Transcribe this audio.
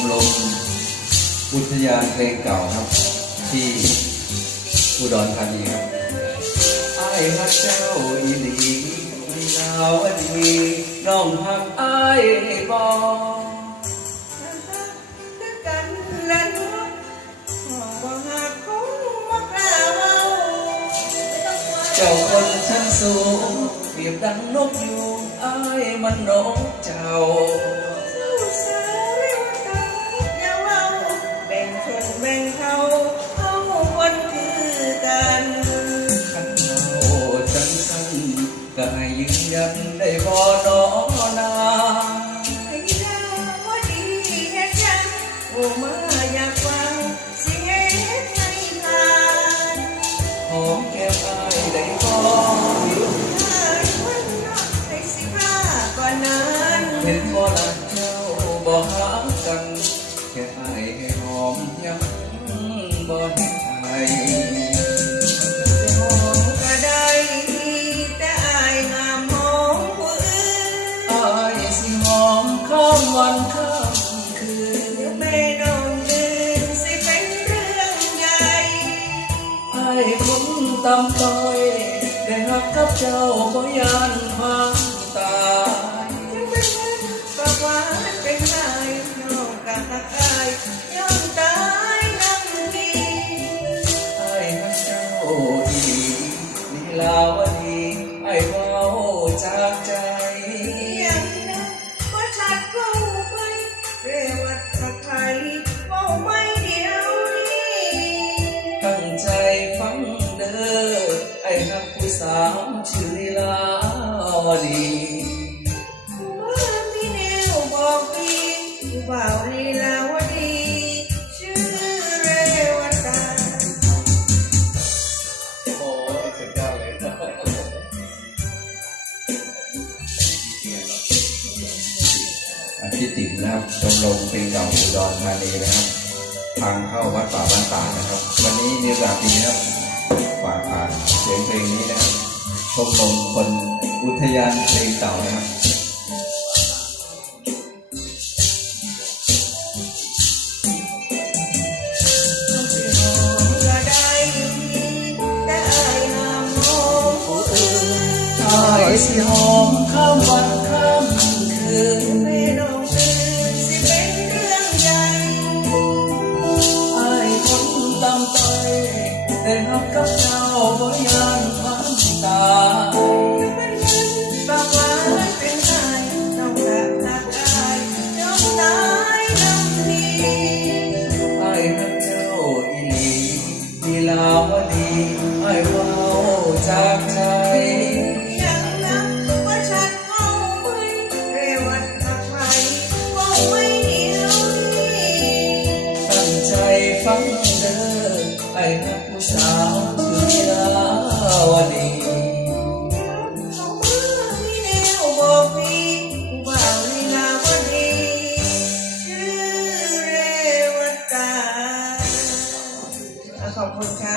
มรมอุทยานเพลงเก่าครับ ที่อุดรธานีครับไอ้ฮักเจ้าอีหลีไม่นาวอดีน้องฮักไอ้บอคือกันละเนาะบ่หักคงบ่กล้าเว้ากลัวเจ้าคนชั้นสูงเปรียบดังนกยูงไอ้มันนกเจ้า ก็ให้ยืนยันได้บ่นอนาให้ดาวว่าดีเฮ็ดจังโอ้มาอยากฟังสิเฮ็ดให้ผ่านหอมแก้มอ้ายได้บ่ถ้าวันนักให้สิพาก่อนนั้นเห็นบ่ล่ะเจ้าบ่หากันแค่อายให้หอมยังบ่เห็นไอ้ คนตำต้อยได้หักกับเจ้าก็ยันความตายถึงเป็นเงินปากหวานเป็นไงน้องกะหักอายยอมตายนั่งดีไอ้หักเจ้าดีนี่ลาว ผู้สาวชื่อลีลาวดีว่ามีแนวบอกพี่ผู้บ่าวลีลาวดี ชื่อเรวัตตาโอ้ยสุดยอดเลยที่ติดนะครับชมรมเพลงเก่าอุดรธานีนะครับ ทางเข้าวัดป่าบ้านตาดนะครับ วันนี้มีโอกาสดีนะครับฝากผ่านเสียงเพลงนี้นะครับชมรมคนอุทยานเพลงเก่านะครับสิหอมข้ามวันข้ามคืนไม่น เจ้าบ่ยานความตายบอกว่าเป็นไงน้องรักนักอายน้องายน้ำดีไอ้ข้าอีหลีมีลาวดีไอ้ว้าวจากใจ